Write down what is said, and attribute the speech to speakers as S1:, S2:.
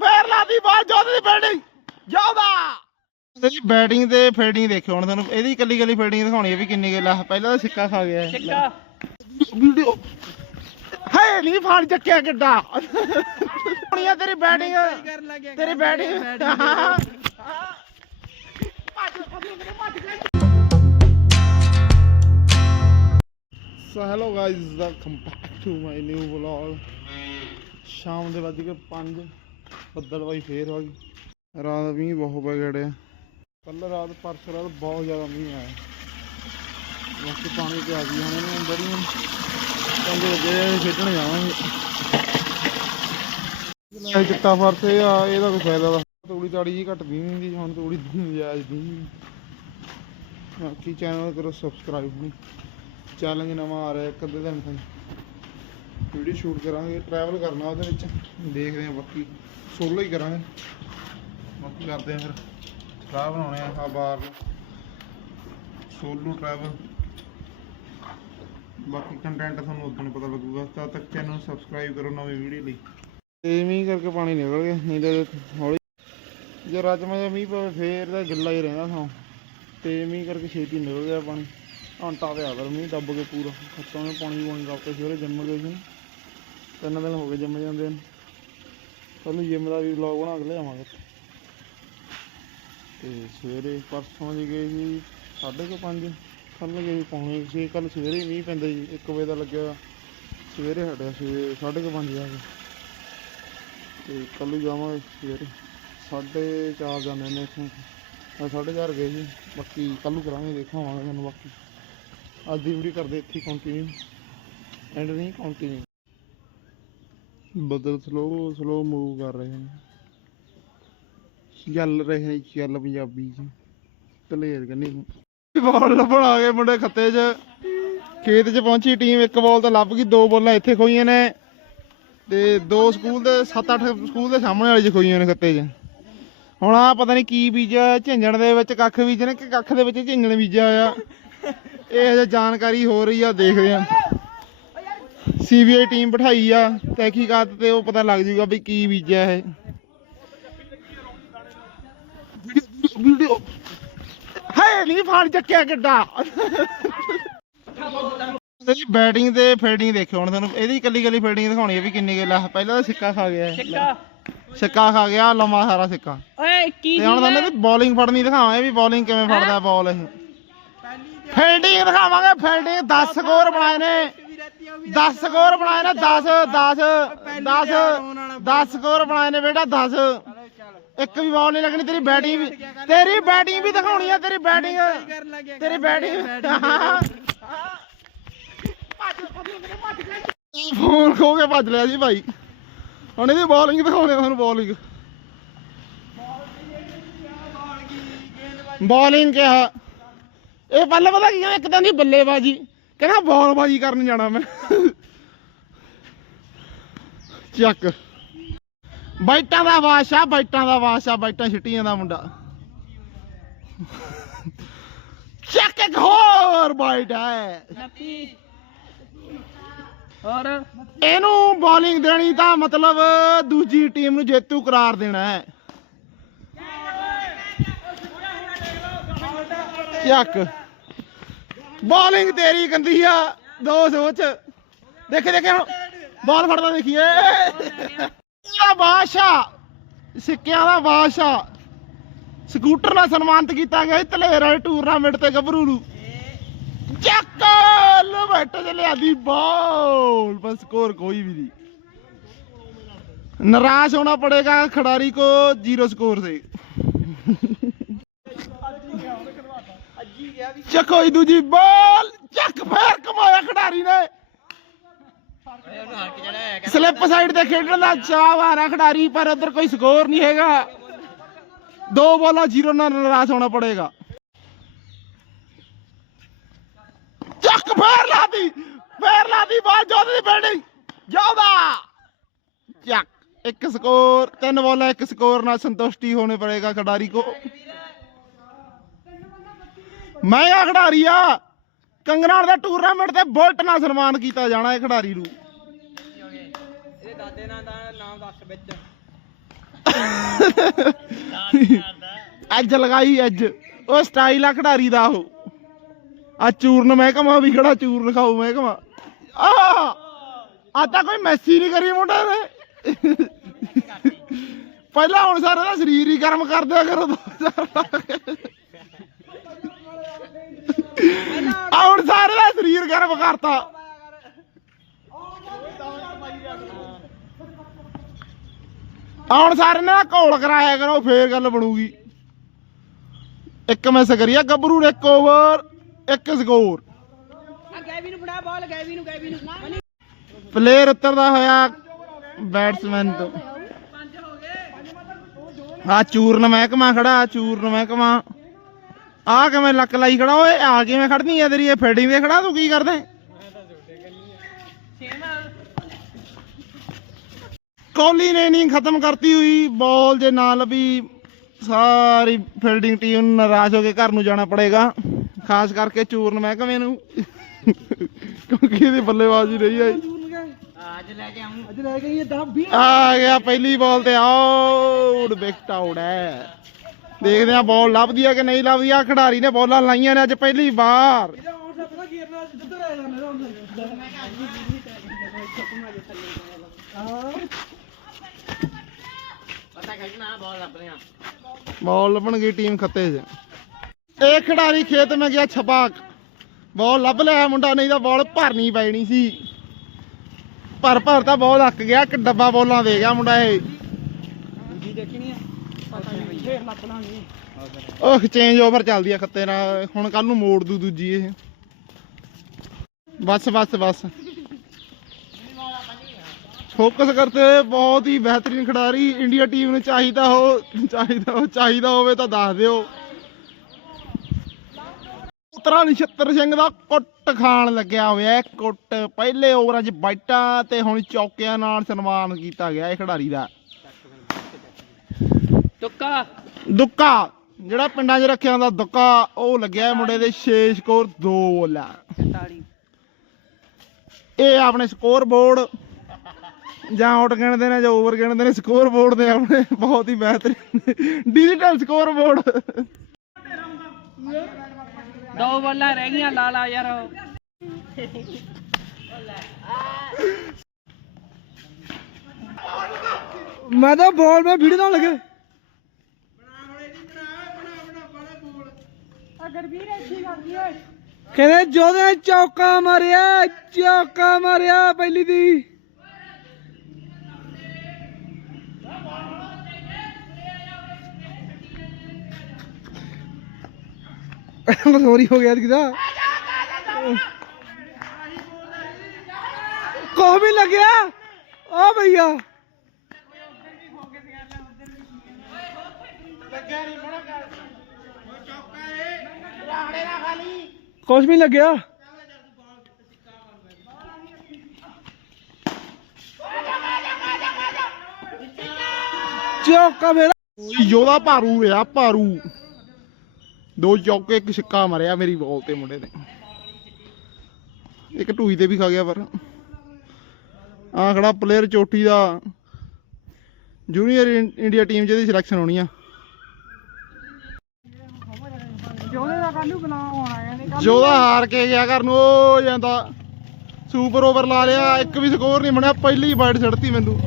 S1: ਫੇਰ ਲਾਦੀ ਬਾਲ ਜੋਦ ਦੀ ਬਿਲਡਿੰਗ ਜਾਉਦਾ ਇਹਦੀ ਬੈਟਿੰਗ ਤੇ ਫੀਲਡਿੰਗ ਦੇਖਿਓ ਹੁਣ ਤੁਹਾਨੂੰ ਇਹਦੀ ਕੱਲੀ ਕੱਲੀ ਫੀਲਡਿੰਗ ਦਿਖਾਉਣੀ ਹੈ ਵੀ ਕਿੰਨੀ ਗੱਲ ਆ ਪਹਿਲਾਂ ਤਾਂ ਸਿੱਕਾ ਖਾ ਗਿਆ
S2: ਸਿੱਕਾ। ਵੀਡੀਓ
S1: ਹਾਏ ਨਹੀਂ ਫਾੜ ਚੱਕਿਆ ਕਿੱਡਾ। ਹੁਣੀਆਂ ਤੇਰੀ ਬੈਟਿੰਗ ਤੇਰੀ batting. So hello guys welcome back to my new vlog ਸ਼ਾਮ ਦੇ ਵੱਜ ਕੇ 5 ਬੱਦਲ ਬਾਈ ਫੇਰ ਆ ਗਈ। ਰਾਤ ਮੀਂਹ ਬਹੁਤ ਪੈ ਗੜਿਆ ਕੱਲ ਰਾਤ ਪਰਸੋਂ ਰਾਤ ਬਹੁਤ ਜ਼ਿਆਦਾ ਮੀਂਹ ਆਇਆ। ਬਾਕੀ ਪਾਣੀ ਤੇ ਆ ਗਈ ਹੁਣ ਇਹਨੂੰ ਅੰਦਰ ਹੀ ਕਹਿੰਦੇ ਜੇ ਖੇਡਣ ਜਾਵਾਂਗੇ। ਲੈ ਚਿੱਟਾ ਫਰਸ ਇਹ ਆ ਇਹਦਾ ਕੋਈ ਫਾਇਦਾ ਦਾ ਤੂੜੀ ਤਾੜੀ ਜੀ ਘਟਦੀ ਨਹੀਂ ਹੁੰਦੀ ਹੁਣ ਤੂੜੀ ਜਾਇਜ਼ ਨਹੀਂ ਬਾਕੀ ਚੈਨਲ ਕਰੋ ਸਬਸਕ੍ਰਾਈਬ ਨਹੀਂ ਚੈਲੰਜ ਨਵਾਂ ਆ ਰਿਹਾ ਇੱਕ ਅੱਧੇ ਦਿਨ ਤੱਕ ਵੀਡੀਓ ਸ਼ੂਟ ਕਰਾਂਗੇ ਟਰੈਵਲ ਕਰਨਾ ਉਹਦੇ ਵਿੱਚ। ਦੇਖਦੇ ਹਾਂ ਬਾਕੀ। ਸੋਲੋ ਹੀ ਕਰਾਂਗੇ। ਬਾਕੀ ਕਰਦੇ ਆ ਫਿਰ? ਰਾਹ ਬਣਾਉਣੇ ਆ ਆ ਬਾਰ ਸੋਲੋ ਟਰੈਵਲ ਬਾਕੀ ਕੰਟੈਂਟ ਤੁਹਾਨੂੰ ਉਦੋਂ ਨੂੰ ਪਤਾ ਲੱਗੂਗਾ। ਤਦ ਤੱਕ ਚੈਨਲ ਨੂੰ ਸਬਸਕ੍ਰਾਈਬ ਕਰੋ ਨਵੀਂ ਵੀਡੀਓ ਲਈ। ਤੇ ਮੀਂਹ ਕਰਕੇ ਪਾਣੀ ਨਿਕਲ ਗਿਆ, ਨਹੀਂ ਤਾਂ ਹੌਲੀ ਜੇ ਰਾਜਮਾ ਜਿਹਾ ਮੀਂਹ ਪਵੇ, ਫੇਰ ਤਾਂ ਗਿੱਲਾ ਹੀ ਰਹਿੰਦਾ ਥਾਂ। ਤੇ ਮੀਂਹ ਕਰਕੇ ਛੇਤੀ ਨਿਕਲ ਗਿਆ ਪਾਣੀ। ਘੰਟਾ ਤੇ ਆ ਮੀਂਹ ਦੱਬ ਕੇ ਪੂਰਾ। ਖੱਤਾਂ ਨੇ ਪਾਣੀ ਪਾਣੀ ਰੱਖ ਕੇ ਸਵੇਰੇ ਜੰਮ ਗਏ ਸੀ। ਤਿੰਨ ਦਿਨ ਹੋ ਗਏ ਜੰਮ ਜਾਂਦੇ ਨੇ। ਕੱਲ ਜਿੰਮ ਦਾ ਵੀ ਵਲੌਗ ਬਣਾ ਕੇ ਲਿਆਵਾਂਗੇ। ਤੇ ਸਵੇਰੇ ਪਰਸੋਂ ਜੀ ਗਏ ਜੀ ਸਾਢੇ ਕੁ ਪੰਜ। ਕੱਲ ਗਏ ਸੀ ਪੌਣੇ ਛੇ। ਕੱਲ ਸਵੇਰੇ ਮੀਂਹ ਪੈਂਦਾ ਜੀ 1 ਵਜੇ ਦਾ ਲੱਗਿਆ। ਸਵੇਰੇ ਹਟਿਆ ਸੀ ਸਾਢੇ ਕੁ ਪੰਜ ਜਾ ਕੇ। ਤੇ ਕੱਲ ਜਾਵਾਂਗੇ ਸਵੇਰੇ। ਸਾਢੇ ਚਾਰ ਜਾਂਦੇ ਨੇ ਇੱਥੋਂ। ਮੈਂ ਸਾਢੇ ਚਾਰ ਗਏ ਜੀ ਬਾਕੀ ਕੱਲ ਨੂੰ ਕਰਾਂਗੇ ਦੇਖਾਵਾਂਗੇ ਤੁਹਾਨੂੰ ਬਾਕੀ। ਅੱਜ ਦੀ ਵੀਡੀਓ ਕਰਦੇ ਇੱਥੇ ਕੰਟੀਨਿਊ ਐਂਡ ਨਹੀਂ ਕੰਟੀਨਿਊ ਬਦਲ ਸਲੋ ਸਲੋ ਮੂਵ ਕਰ ਰਹੇ ਨੇ। ਚੱਲ ਰਹੇ ਨੇ ਚੱਲ ਪੰਜਾਬੀ ਚ। ਕਲੀਅਰ ਕਰਨੀ ਬਾਲ ਲੱਭਣ ਆ ਗਏ ਮੁੰਡੇ ਖੱਤੇ 'ਚ। ਖੇਤ 'ਚ ਪਹੁੰਚੀ ਟੀਮ ਇੱਕ ਬਾਲ ਤਾਂ ਲੱਭ ਗਈ, ਦੋ ਬਾਲਾਂ ਇੱਥੇ ਖੋਈਆਂ ਨੇ। ਤੇ ਦੋ ਸਕੂਲ ਦੇ 7-8 ਸਕੂਲ ਦੇ ਸਾਹਮਣੇ ਵਾਲੇ 'ਚ ਖੋਈਆਂ ਨੇ ਖੱਤੇ 'ਚ। ਹੁਣ ਆ ਪਤਾ ਨਹੀਂ ਕੀ ਬੀਜਿਆ ਝਿੰਜਣ ਦੇ ਵਿੱਚ ਕੱਖ ਬੀਜਣੇ ਕਿ ਕੱਖ ਦੇ ਵਿੱਚ ਝਿੰਜਣ ਬੀਜਿਆ ਹੋਇਆ। ਇਹ ਹਜੇ ਜਾਣਕਾਰੀ ਹੋ ਰਹੀ ਆ, ਦੇਖਦੇ ਆ। ਸੀਬੀਆਈ ਟੀਮ ਬਿਠਾਈ ਆ ਤਹਿਕੀਕਾਤ ਤੇ ਉਹ ਪਤਾ ਲੱਗ ਜੂਗਾ ਵੀ ਕੀ ਬੀਜਿਆ ਇਹ। ਵੀਡੀਓ ਹਾਏ ਨਹੀਂ ਫਾੜ ਚੱਕਿਆ ਕਿੱਡਾ। ਇਹਦੀ ਬੈਟਿੰਗ ਤੇ ਫੀਲਡਿੰਗ ਦੇਖਿਓ ਹੁਣ ਤੁਹਾਨੂੰ। ਇਹਦੀ ਕੱਲੀ ਕੱਲੀ ਫੀਲਡਿੰਗ ਦਿਖਾਉਣੀ ਹੈ ਵੀ ਕਿੰਨੀ ਗੱਲ ਪਹਿਲਾਂ ਤਾਂ ਸਿੱਕਾ ਖਾ ਗਿਆ ਸਿੱਕਾ। ਸਿੱਕਾ ਖਾ ਗਿਆ ਲੰਮਾ ਸਾਰਾ ਸਿੱਕਾ। ਓਏ ਕੀ ਤੇ ਹੁਣ ਤੁਹਾਨੂੰ ਇਹਦੀ ਬੋਲਿੰਗ ਫੜਨੀ ਦਿਖਾਵਾਂਗੇ ਵੀ ਬੋਲਿੰਗ ਕਿਵੇਂ ਫੜਦਾ ਬਾਲ ਇਹ। ਫੀਲਡਿੰਗ ਦਿਖਾਵਾਂਗੇ ਫੀਲਡਿੰਗ। 10 ਸਕੋਰ ਬਣਾਏ ਨੇ। 10 ਸਕੋਰ ਬਣਾਏ ਨੇ 10 10 10 10 ਸਕੋਰ ਬਣਾਏ ਨੇ ਬੇਟਾ 10 ਇੱਕ ਵੀ ਬਾਲ ਨਹੀਂ ਲੱਗਣੀ ਤੇਰੀ ਬੈਟਿੰਗ ਵੀ ਤੇਰੀ ਬੈਟਿੰਗ ਵੀ ਦਿਖਾਉਣੀ ਆ ਤੇਰੀ ਬੈਟਿੰਗ ਤੇਰੀ ਬੈਟਿੰਗ ਫੋਨ ਖੋ ਕੇ ਭੱਜ ਲਿਆ ਜੀ ਭਾਈ। ਹੁਣ ਇਹਦੀ ਬੋਲਿੰਗ ਦਿਖਾਉਣੇ ਆ ਤੁਹਾਨੂੰ ਬੋਲਿੰਗ ਬੋਲਿੰਗ ਕਿਹਾ। ਇਹ ਬੱਲੇ ਪਤਾ ਕੀ ਇੱਕ ਤਾਂ ਦੀ ਬੱਲੇਬਾਜੀ। ਕਹਿੰਦਾ ਬਾਲਬਾਜੀ ਕਰਨ ਜਾਣਾ ਮੈਂ। ਚੱਕ। ਬਾਈਟਾਂ ਦਾ ਬਾਦਸ਼ਾਹ ਬਾਈਟਾਂ ਦਾ ਬਾਦਸ਼ਾਹ ਬਾਈਟਾਂ ਛਿੱਟੀਆਂ ਦਾ ਮੁੰਡਾ। ਚੱਕ ਇੱਕ ਹੋਰ ਬਾਈਟ ਹੈ। ਹੋਰ? ਇਹਨੂੰ ਬੋਲਿੰਗ ਦੇਣੀ ਤਾਂ ਮਤਲਬ ਦੂਜੀ ਟੀਮ ਨੂੰ ਜੇਤੂ ਕਰਾਰ ਦੇਣਾ ਹੈ। ਚੱਕ। ਬੋਲਿੰਗ ਤੇਰੀ ਗੰਦੀ ਆ, ਦੋ ਸੋਚ। ਦੇਖੇ ਦੇਖੇ ਹੁਣ। ਬਾਲ ਫੜਦਾ ਦੇਖੀਏ। ਆ ਬਾਸ਼ਾ ਸਿੱਕਿਆਂ ਦਾ ਬਾਸ਼ਾ ਸਕੂਟਰ ਨਾਲ ਸਨਮਾਨਿਤ ਕੀਤਾ ਗਿਆ ਧਲੇਰਾ ਟੂਰਨਾਮੈਂਟ ਤੇ ਗੱਭਰੂ ਨੂੰ। ਚੱਕ ਲਵਟ ਚ ਲਿਆਦੀ ਬਾਲ ਪਰ ਸਕੋਰ ਕੋਈ ਵੀ ਨਹੀਂ। ਨਿਰਾਸ਼ ਹੋਣਾ ਪੜੇਗਾ ਖਿਡਾਰੀ ਕੋ ਜ਼ੀਰੋ ਸਕੋਰ ਤੇ। ਗਿਆ ਚੱਕੋ ਇਹ ਦੂਜੀ ਬਾਲ, ਚੱਕ ਫੇਰ ਕਮਾਇਆ ਖਿਡਾਰੀ ਨੇ। ਸਲਿੱਪ ਸਾਈਡ ਤੇ ਖੇਡਣ ਦਾ ਚਾਹ ਆ ਖਿਡਾਰੀ, ਪਰ ਉਧਰ ਕੋਈ ਸਕੋਰ ਨਹੀਂ ਹੈਗਾ। ਦੋ ਬੋਲਾਂ ਜ਼ੀਰੋ ਨਾਲ ਨਿਰਾਸ਼ ਹੋਣਾ ਪੜੇਗਾ। ਚੱਕ ਫੇਰ ਲਾਦੀ ਫੇਰ ਲਾਦੀ ਬਾਲ ਜੋਦ ਦੀ ਬੈਟਿੰਗ ਜੋਦਾ ਚੱਕ, ਇੱਕ ਸਕੋਰ, ਤਿੰਨ ਬੋਲਾਂ, ਇੱਕ ਸਕੋਰ ਨਾਲ ਸੰਤੁਸ਼ਟੀ ਹੋਣੇ ਪੜੇਗਾ ਖਿਡਾਰੀ ਕੋ। ਮਹਿੰਗਾ ਖਿਡਾਰੀ ਆ। ਕੰਗਨਾੜ ਦੇ ਟੂਰਨਾਮੈਂਟ ਤੇ ਬੁਲਟ ਨਾਲ ਸਨਮਾਨ ਕੀਤਾ ਜਾਣਾ ਹੈ ਖਿਡਾਰੀ ਨੂੰ। ਇਹਦੇ ਦਾਦੇ ਨਾਲ ਦਾ ਨਾਮ ਦੱਸ ਵਿੱਚ। ਅੱਜ ਲਗਾਈ ਅੱਜ ਉਹ ਸਟਾਈਲ ਆ ਖਿਡਾਰੀ ਦਾ ਉਹ। ਆ ਚੂਰਨ ਮਹਿਕਮਾ ਵੀ ਖੜਾ ਚੂਰਨ ਖਾਓ ਮਹਿਕਮਾ। ਆ! ਆ ਤਾਂ ਕੋਈ ਮੈਸੀ ਨਹੀਂ ਕਰੀ ਮੁੰਡੇ ਨੇ। ਪਹਿਲਾਂ ਹੁਣ ਸਾਰਾ ਦਾ ਸਰੀਰ ਹੀ ਗਰਮ ਕਰ ਦਿਆ ਕਰੋ ਦੋ ਚਾਰ ਲਾ ਕੇ। ਆ ਹੁਣ ਸਰੀਰ ਗਰਮ ਕਰਤਾ ਆ ਹੁਣ ਸਾਰੇ ਨੇ ਘੋਲ ਕਰਾਇਆ ਕਰੋ ਫੇਰ ਗੱਲ ਬਣੂਗੀ। ਇੱਕ ਮੈਸ ਕਰੀਆ ਗੱਭਰੂ ਨੇ ਇੱਕ ਓਵਰ ਇੱਕ ਸਕੋਰ ਆ ਗੈਵੀ ਨੂੰ ਫੜਾ ਬਾਲ ਗੈਵੀ ਨੂੰ ਗੈਵੀ ਨੂੰ। ਮਨੀ ਪਲੇਅਰ ਉਤਰਦਾ ਹੋਇਆ ਬੈਟਸਮੈਨ ਤੋਂ। ਆ ਚੂਰਨ ਮਹਿਕਮਾ ਖੜਾ ਚੂਰਨ ਮਹਿਕਮਾ। ਆ ਕਿਵੇਂ ਲੱਕ ਲਾਈ ਖੜਾ ਓਏ? ਆ ਕਿਵੇਂ ਖੜਨੀ ਆ ਤੇਰੀ? ਇਹ ਫੀਲਡਿੰਗ ਦੇ ਖੜਾ ਤੂੰ ਕੀ ਕਰਦਾ? ਕੋਹਲੀ ਨੇ ਇਨਿੰਗ ਖਤਮ ਕਰਤੀ ਹੋਈ। ਬਾਲ ਜੇ ਨਾ ਲੱਭੀ ਸਾਰੀ ਫੀਲਡਿੰਗ ਟੀਮ ਨੂੰ ਨਾਰਾਜ਼ ਹੋ ਕੇ ਘਰ ਨੂੰ ਜਾਣਾ ਪੜੇਗਾ। ਖਾਸ ਕਰਕੇ ਚੂਰਨ ਮਹਿਕਮੇ ਨੂੰ। ਕਿਉਂਕਿ ਇਹਦੀ ਬੱਲੇਬਾਜ਼ੀ ਨਹੀਂ ਆਈ। ਅੱਜ ਲੈ ਕੇ ਆਉਂ ਅੱਜ ਲੈ ਕੇ ਇਹ 10 20 ਆ ਗਿਆ ਪਹਿਲੀ ਬਾਲ ਤੇ। ਆਊਟ ਵਿਕਟ ਆਊਟ ਹੈ। ਦੇਖਦੇ ਆ ਬਾਲ ਲੱਭਦੀ ਆ ਕਿ ਨਹੀਂ ਲੱਭਦੀ। ਆ ਖਿਡਾਰੀ ਨੇ ਬਾਲਾਂ ਲਾਈਆਂ ਨੇ ਅੱਜ ਪਹਿਲੀ ਵਾਰ। ਬਾਲ ਲੱਭਣਗੀ ਟੀਮ ਖੱਤੇ 'ਚ। ਇਹ ਖਿਡਾਰੀ ਖੇਤ ਮੈਂ ਗਿਆ ਛਪਾਕ। ਬਾਲ ਲੱਭ ਲਿਆ ਮੁੰਡਾ ਨਹੀਂ ਤਾਂ ਬਾਲ ਭਰਨੀ ਪੈਣੀ ਸੀ। ਭਰ ਭਰ ਤਾਂ ਬਾਲ ਅੱਕ ਗਿਆ ਇੱਕ ਡੱਬਾ ਬੋਲਾਂ ਦੇ ਗਿਆ ਮੁੰਡਾ ਇਹ। ਜੀ ਦੇਖਣੀ ਆ। ਪਤਾ ਨਹੀਂ ਫੇਰ ਲੱਭ ਲਾਂਗੇ ਉਹ ਚੇਂਜ ਓਵਰ ਚੱਲਦੀ ਆ ਖੱਤੇ ਨਾਲ। ਹੁਣ ਕੱਲ ਨੂੰ ਮੋੜ ਦੂ ਦੂਜੀ ਇਹ। ਬਸ ਬਸ ਬਸ। ਫੋਕਸ ਕਰਤੇ ਹੋਏ ਬਹੁਤ ਹੀ ਬਿਹਤਰੀਨ ਖਿਡਾਰੀ। ਇੰਡੀਆ ਟੀਮ ਨੂੰ ਚਾਹੀਦਾ ਹੋ ਚਾਹੀਦਾ ਹੋ, ਚਾਹੀਦਾ ਹੋਵੇ ਤਾਂ ਦੱਸ ਦਿਓ। ਉਤਰਾ ਨਛੱਤਰ ਸਿੰਘ ਦਾ ਕੁੱਟ ਖਾਣ ਲੱਗਿਆ ਹੋਇਆ ਕੁੱਟ ਪਹਿਲੇ ਓਵਰਾਂ 'ਚ ਬਾਈਟਾਂ ਤੇ ਹੁਣ ਚੌਕਿਆਂ ਨਾਲ ਸਨਮਾਨ ਕੀਤਾ ਗਿਆ ਇਹ ਖਿਡਾਰੀ ਦਾ। ਤੁੱਕਾ ਦੁੱਕਾ। ਜਿਹੜਾ ਪਿੰਡਾਂ 'ਚ ਰੱਖਿਆ ਹੁੰਦਾ ਦੁੱਕਾ ਉਹ ਲੱਗਿਆ ਮੁੰਡੇ ਦੇ 6 ਸਕੋਰ 2 ਬੋਲਾ। 43 ਇਹ ਆਪਣੇ ਸਕੋਰ ਬੋਰਡ ਜਾਂ ਆਊਟ ਗਿਣਦੇ ਨੇ ਜਾਂ ਓਵਰ ਗਿਣਦੇ ਨੇ ਸਕੋਰ ਬੋਰਡ ਦੇ ਆਪਣੇ ਬਹੁਤ ਹੀ ਬਿਹਤਰੀਨ ਡਿਜੀਟਲ ਸਕੋਰ ਬੋਰਡ। ਦੋ ਬੱਲਾਂ ਰਹਿ ਗਈਆਂ ਲਾ ਲਾ ਯਾਰ ਮੈਂ ਤਾਂ ਬਾਲ ਮੈਂ ਵੀਡੀਓ ਨਾਲ ਲੱਗੇ। ਕਹਿੰਦੇ ਜੋਦੇ ਚੌਕਾ ਮਾਰਿਆ ਚੌਕਾ ਮਾਰਿਆ ਪਹਿਲੀ ਦੀ। ਸੋਰੀ ਹੋ ਗਿਆ ਕਿਦਾ ਕੋਹ ਵੀ ਲੱਗਿਆ? ਆ ਭਈਆ। ਕੁਛ ਵੀ ਨੀ ਲੱਗਿਆ। ਚੌਕਾ ਮੇਰਾ ਯੋਦਾ ਭਾਰੂ ਰਿਹਾ ਭਾਰੂ। ਦੋ ਚੌਕੇ ਇੱਕ ਛੱਕਾ ਮਾਰਿਆ ਮੇਰੀ ਬਾਲ ਤੇ ਮੁੰਡੇ ਨੇ। ਇੱਕ ਢੂਈ ਤੇ ਵੀ ਖਾ ਗਿਆ ਪਰ। ਆ ਖੜਾ ਪਲੇਅਰ ਚੋਟੀ ਦਾ। ਜੂਨੀਅਰ ਇੰਡੀਆ ਟੀਮ 'ਚ ਇਹਦੀ ਸਿਲੈਕਸ਼ਨ ਹੋਣੀ ਆ। ਜੋਦੇ ਦਾ ਕੱਲੂ ਬਣਾ ਹੋਣਾ ਯਾਨੀ ਜੋਦਾ ਹਾਰ ਕੇ ਗਿਆ ਘਰ ਨੂੰ ਉਹ ਜਾਂਦਾ। ਸੁਪਰ ਓਵਰ ਲਾ ਲਿਆ ਇੱਕ ਵੀ ਸਕੋਰ ਨਹੀਂ ਬਣਿਆ ਪਹਿਲੀ ਬਾਈਟ ਛੱਡਤੀ ਮੈਨੂੰ।